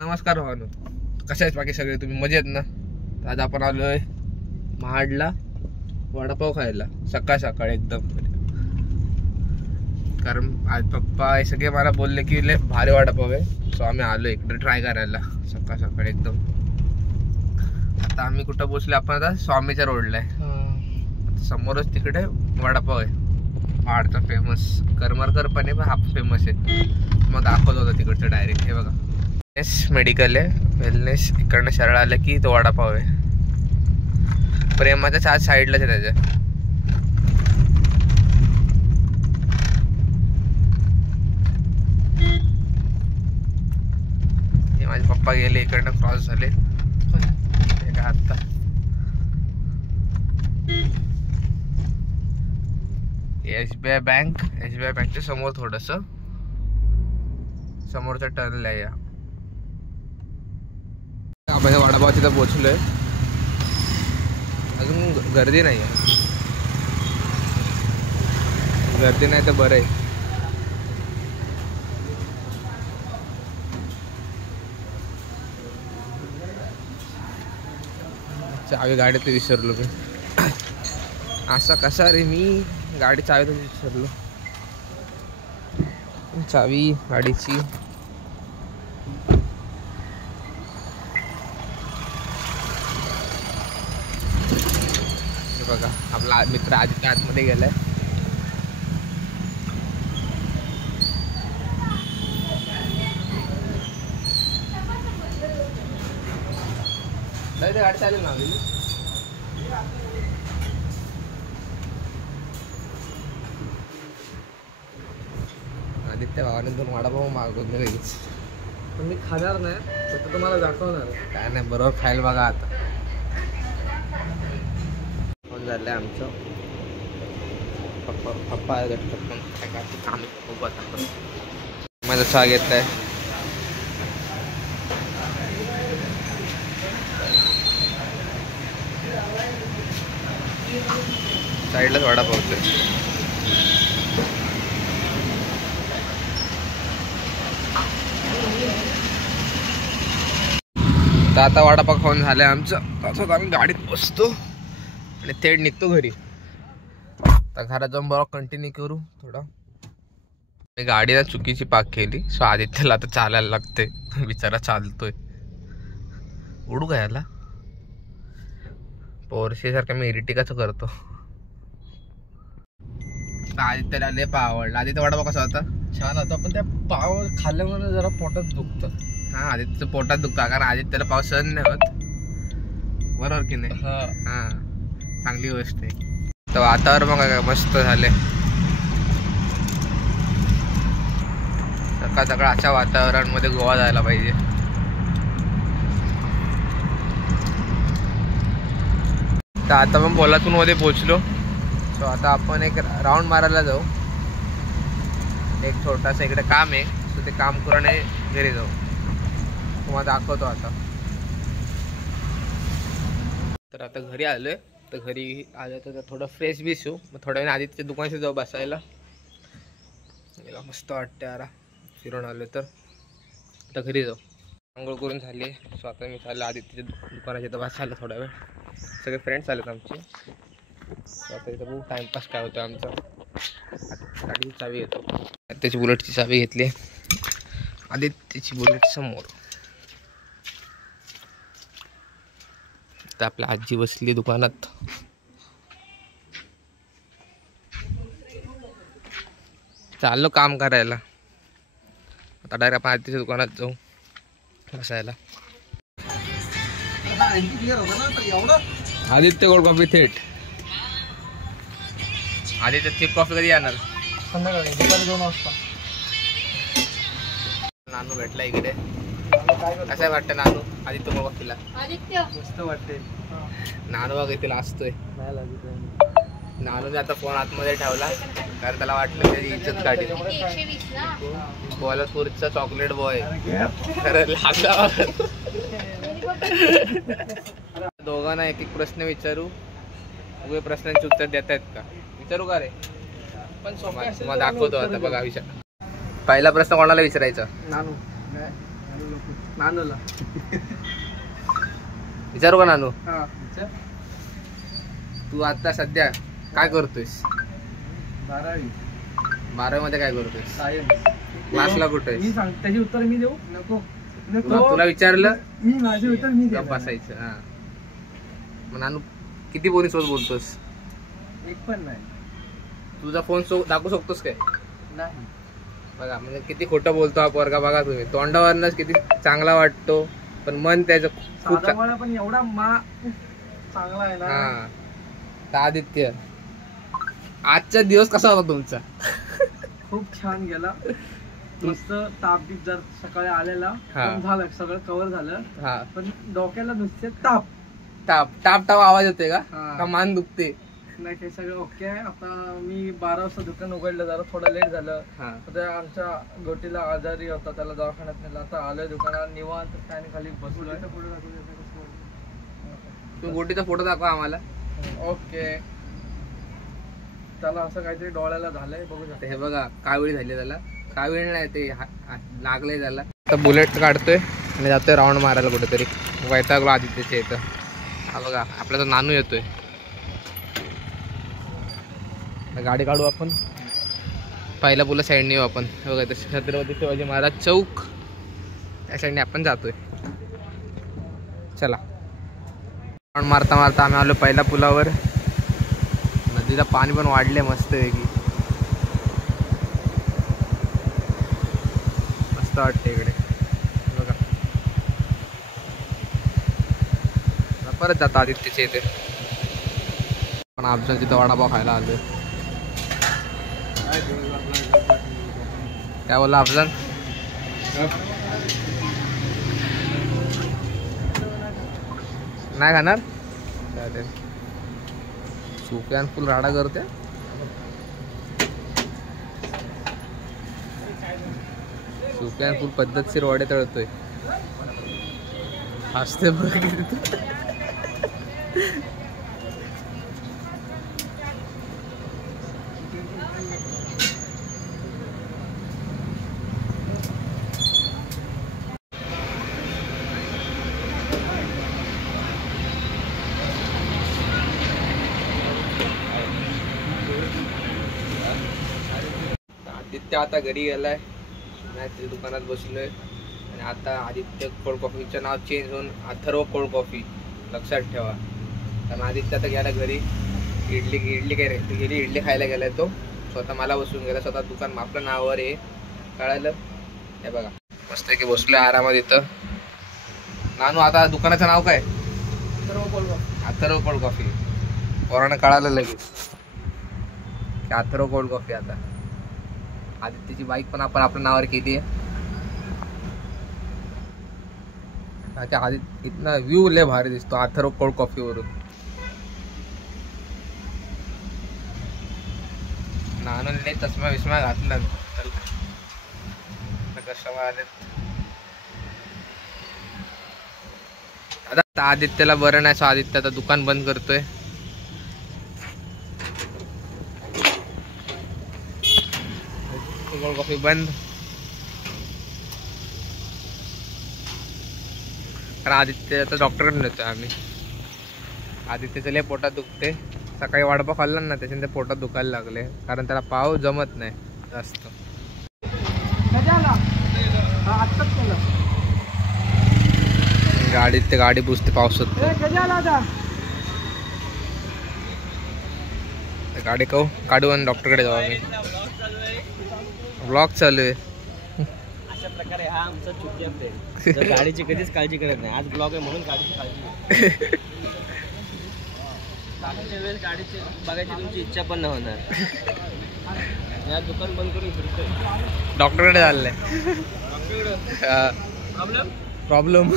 नमस्कार भावानो, कशा आहेत बाकी सगळे? तुम्ही मजेत ना? आज आपण आलोय महाडला वडापाव खायला सकाळ सकाळ एकदम. कारण आज पप्पा हे सगळे मला बोलले की लय भारी वडापाव आहे, सो आम्ही आलो इकडे ट्राय करायला सकाळ सकाळ एकदम. आता आम्ही कुठं पोहोचलो? आपण आता स्वामीच्या रोडला आहे. समोरच तिकडे वडापाव आहे महाडचा फेमस. करमरकर पण आहे, पण हा फेमस आहे. मग दाखवत होता तिकडचं डायरेक्ट. हे बघा, वेलनेस मेडिकल आहे. वेलनेस इकडनं सरळ आलं की तो वडापाव आहे. प्रेमाच्या चार साईडलाच आहे त्याच्या. हे माझे पप्पा गेले इकडनं, क्रॉस झाले आता. SBI बँकच्या समोर थोडस समोरचा टर्नला आहे. आपण वडापाव तिथं पोहोचलोय. अजून गर्दी नाही आहे. गर्दी नाही तर बरं आहे. चावी गाडीत विसरलो मी. असा कसा रे मी गाडी चावीत विसरलो. चावी गाडीची. बघा, आपला मित्र आदित्य आतमध्ये गेलाय. गाडी चालेल ना? आदित्य भावाने दोन वडापाव मागवून लगेच. पण मी खाणार नाही, फक्त तुम्हाला दाखवणार. काय नाही, बरोबर खायला बघा. आता फोन झालंय आमचं. पप्पा पण काय काम खूप आता माझा चहा घेतलाय. साईडलाच वडापावचं. तर आता वडापाव खाऊन झालंय आमचं. तसंच आम्ही गाडीत बसतो आणि थेट निघतो घरी. तर घरात जाऊन बरोबर कंटिन्यू करू थोडं. मी गाडीला चुकीची पाक केली, सो आदित्यला आता चालायला लागते. बिचारा चालतोय. उडू का याला? पोरशे सारखा मी इरिटिकाच करतो. आदित्यला लय पाव आवडला. आदित्य वडापाव कसा होता? छान होता, पण त्या पाव खाल्ल्यामुळे जरा पोटात दुखतं. हा, आदित्यचं पोटात दुखतं कारण आदित्यला पाव सहन नाही होत. बरोबर की नाही? हा, चांगली गोष्ट आहे. तर वातावरण बघा मस्त झाले. सकाळ सकाळ अशा वातावरणामध्ये गोवा जायला पाहिजे. तर आता आपण पोलादपूर मध्ये पोहोचलो. सो आता आपण एक राऊंड मारायला जाऊ. एक छोटासा इकडे काम आहे, सो ते काम करून घरी जाऊ. तुम्हाला दाखवतो आता. तर आता घरी आलोय. तर घरी आलं तर थोडं फ्रेश बीस होऊ. मग थोड्या वेळ आदित्यच्या दुकानाशी जाऊ बसायला. मस्त वाटतं यार फिरून आलो. तर आता घरी जाऊ. आंघोळ करून झाली. सो आता मी चाललं आदित्यच्या दुकानाच्या इथं बसायला थोडा वेळ. सगळे फ्रेंड्स आलेत आमचे. सो आता इथं खूप टाइमपास काय होतो आमचा. गाडीची चावी घेतो. त्याची बुलेटची चावी घेतली. आदित्यची बुलेट समोर. तर आपल्या आजी बसली दुकानात. चाललो काम करायला. आता डायरेक्ट आपण आदित्यच्या दुकानात जाऊ बसायला. आदित्य गोल्ड कॉफी थेट. आदित्य चिप कॉफी कधी येणार? संध्याकाळी दुपारी 2 वाजता. नानू भेटला इकडे. कसं वाटतं नानू आदित्य गोल्ड कॉफीला? मस्त वाटते. नानू बघ इथे असतोय. नानूने आता फोन आतमध्ये ठेवला कारण त्याला वाटलं त्याची इज्जत काढली. कोल्हापूरचा चॉकलेट बॉय. दोघांना एक एक प्रश्न विचारू. उभे प्रश्नांची उत्तर देत आहेत का विचारू का रे? पण तुम्हाला दाखवतो आता बघा. विचार. पहिला प्रश्न कोणाला विचारायचा? नानू. नानूला विचारू का नानू? हा विचार. तू आता सध्या काय करतोयस? 12वी मध्ये काय करतोयस? सायन्स. क्लासला कुठे? मी सांग त्याची उत्तर मी देऊ नको. तुला विचारलं मी माझे उत्तर मी गप्प बसायचं. हा मग नानू किती पोरीसोबत बोलतोस? एक पण नाही. तुझा फोन दाखवू शकतोस काय? नाही. बघा म्हणजे किती खोटं बोलतो हा पोरगा. बघा तुम्ही तोंडावरनच किती चांगला वाटतो पण मन त्याचं खूप साधा पण एवढा चांगला आहे ना. हा तर आदित्य आजचा दिवस कसा होता तुमचा? खूप छान गेला. मस्त ताप बीप जर सकाळी आलेला पण झालं सगळं कव्हर झालं. हा पण डोक्याला नुसते ताप टाप टाप टाप आवाज येतोय का? हा. का मान दुखते? नाही ते सगळं ओके आहे. आता मी 12 वाजता दुकान उघडलं, जरा थोडं लेट झालं. हा आता आमच्या गोटीला आजारी होता, त्याला दवाखान्यात नेलं. आता आलोय दुकानात निवांत फॅन खाली बसलोय. तू गोटीचा फोटो दाखवा आम्हाला. ओके. त्याला असं काहीतरी डोळ्याला झालंय, बघू शकता. हे बघा कावीळ झाली त्याला. कावीळ नाही ते लागलंय त्याला. आता बुलेट काढतोय आणि जातोय राऊंड मारायला कुठेतरी. वैतागलो आदित्यच्या इथं. हा बघा आपला तो नानू येतोय. गाडी काढू आपण. पहिला पुला साईडने येऊ आपण. हे बघा छत्रपती शिवाजी महाराज चौक त्या साईडने आपण जातोय. चला राऊंड मारता मारता आम्ही आलो पहिल्या पुलावर. नदीला पाणी पण वाढले मस्त वेगळी. मस्त वाटते इकडे बघा. परत जातो आदित्यच्या इथे. पण आमच्या तिथं वडापाव खायला आलोय. काय बोलला अफजल? नाही खाणार? सुफ्यान फुल राडा करते. सुफ्यान फुल पद्धतशीर वडे तळतोय. हसते बघ. आदित्य आता घरी गेलाय. नाही दुकानात बसलोय. आणि आता आदित्य कोल्ड कॉफीचं नाव चेंज होऊन अथर्व कोल्ड कॉफी लक्षात ठेवा. कारण आदित्य आता गेला घरी. इडली गेली इडली खायला गेलाय तो. स्वतः मला बसून गेला. स्वतः दुकान आपलं नावावर आहे. कळालं? हे बघा मस्त की बसलोय आरामात इथं. नानू आता दुकानाचं नाव काय? Atharva cold coffee. पोरानं कळालं लगेच की अथर्व कोल्ड कॉफी. आता आदित्यची बाईक पण आपण आपल्या नावावर केली आहे. आदित्य इथनं व्ह्यू लय भारी दिसतो अथर्व कोल्ड कॉफी वरून. नानूने चष्मा विस्मा घातला. कस्टमर आले. आता आदित्यला बरं नाही. सो आदित्य आता दुकान बंद करतोय. कोल्ड कॉफी बंद. कारण आदित्य आता डॉक्टरकडे नेतोय आम्ही. आदित्यच्या लय पोटात दुखते. सकाळी वडापाव खाल्ला ना त्याच्यानंतर पोटात दुखायला लागले. कारण त्याला पाव जमत नाही जास्त. गाडी पुसते पावसात. गाडी काढू आणि डॉक्टरकडे जाऊ आम्ही. ब्लॉग चालू आहे. अशा प्रकारे हा आमचा चुकीचा फ्रेंड. गाडीची कधीच काळजी करत नाही. आज ब्लॉग आहे म्हणून गाडीची काळजी. कामाच्या वेळेस गाडीची बघायची तुमची इच्छा पण नाही होणार. या दुकान बंद करून फिरतोय. डॉक्टरकडे चाललंय. Problem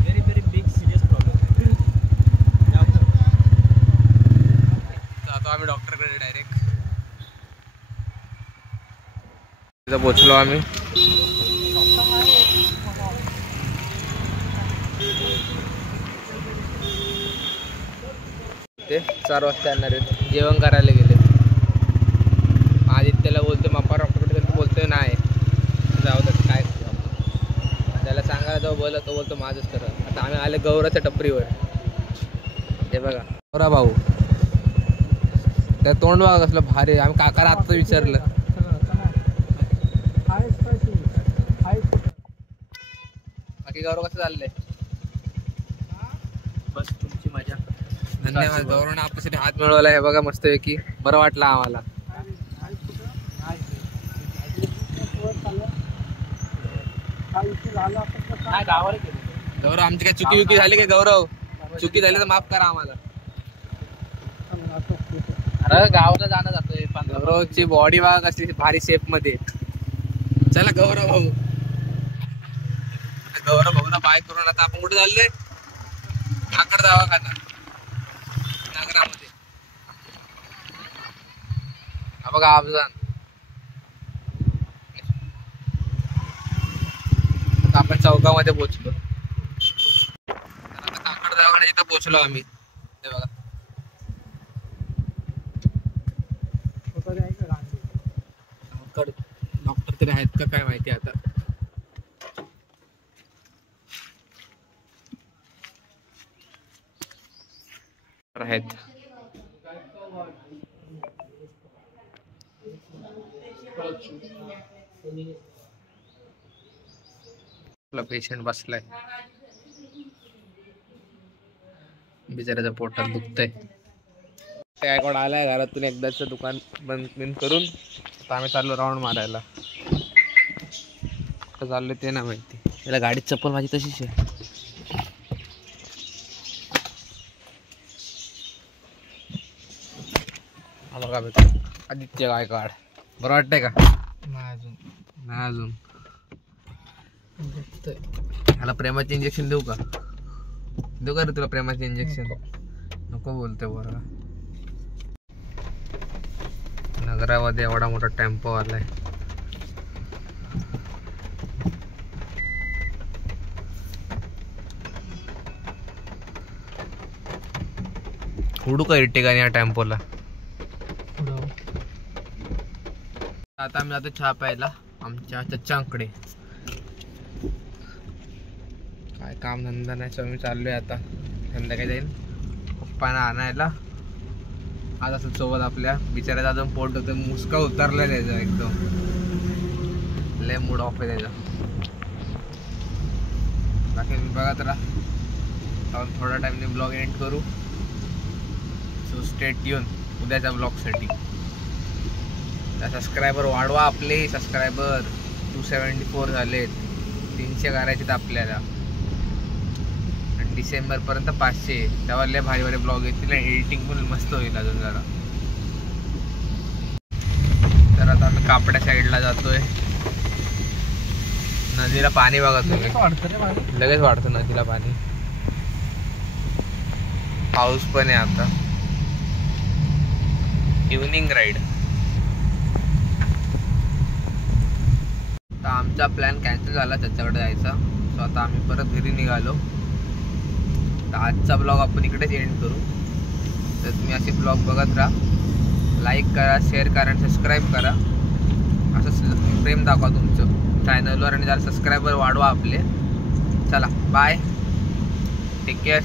very big serious problem. जातो आम्ही डॉक्टरकडे डायरेक्ट. तिथं पोचलो आम्ही. ते 4 वाजता येणार आहेत. जेवण करायला गेले. आदित्यला बोलतो मापा डॉक्टरकडे बोलतोय जाऊ दे काय करू आपण. त्याला सांगायला जाऊ बोलतो तो बोलतो माझंच खरं. आता आम्ही आले गौराच्या टपरीवर. हे बघा गौरा भाऊ त्या तोंड बघा कसलं भारी. आम्ही काकाला आत्ता विचारलं. बाकी गौरव कसं चाललंय? बस तुमची मजा. धन्यवाद. गौरवने आपल्यासाठी हात मिळवला आहे बघा मस्तपैकी. बरं वाटलं आम्हाला. गौरव आमची काय चुकी विकी झाली काय? गौरव चुकी झाली तर माफ करा आम्हाला. अरे गावाला जाणं जातोय. गौरवची बॉडी बघा कसली भारी शेप मध्ये. चला गौरव भाऊ. गौरव भाऊला बाय करून आता आपण कुठे चाललोय? ठाकर दवाखाना नगरामध्ये. हा बघा अफजान. आपण चौकामध्ये पोहोचलो. तर आता काकड दवाखान्यात इथं पोहोचलो आम्ही. ते बघा डॉक्टर तरी आहेत का काय माहिती आता. आहेत पेशंट बसलाय. बिचाऱ्याच्या पोटात दुखतंय. काय कोण आलाय घरातून एकदाच दुकान बंद करून. आता आम्ही चाललो राऊंड मारायला. कुठं चाललोय ते नाही माहिती. याला गाडीत चप्पल माझी तशीच आहे. हा बघा आदित्य गायकवाड. बरं वाटतंय का? नाही अजून. ह्याला प्रेमाचे इंजेक्शन देऊ का? देऊ का रे तुला प्रेमाचे इंजेक्शन? नको बोलते बरं. नगरामध्ये एवढा मोठा टेम्पो आलाय. उडू का इर्टिगाने या टेम्पोला? आता आम्ही जातो चहा प्यायला आमच्या चच्चांकडे. काय काम धंदा नाही, मी चाललोय आता. संध्याकाळी जाईल पप्पांना आणायला. आज असं सोबत आपल्या बिचाऱ्याचा अजून पोट होतं. मुसका उतरलाय त्याचा एकदम. लय मूड ऑफ आहे त्याचा. बाकी बघत राहा. थोड्या टाइमने ब्लॉग एंड करू. सो स्टे ट्यून उद्याच्या ब्लॉगसाठी. सबस्क्रायबर वाढवा आपले. सबस्क्रायबर 274 झालेत. 300 करायचे आपल्याला. आणि डिसेंबरपर्यंत 500. तेव्हा लय भारी भारी ब्लॉग येतील. एडिटिंग पण मस्त होईल अजून जरा. तर आता आम्ही कापड्या साईडला जातोय. नदीला पाणी बघा तुम्ही. लगेच वाढतं नदीला पाणी. पाऊस पण आहे आता. Evening ride. तर आमचा प्लॅन कॅन्सल झाला त्याच्याकडे जायचा. सो आता आम्ही परत घरी निघालो. तर आजचा ब्लॉग आपण इकडेच एंड करू. तर तुम्ही असे ब्लॉग बघत राहा. लाईक करा, शेअर करा आणि सबस्क्राईब करा. असं प्रेम दाखवा तुमचं चॅनलवर. आणि जरा सबस्क्रायबर वाढवा आपले. चला बाय. Take care.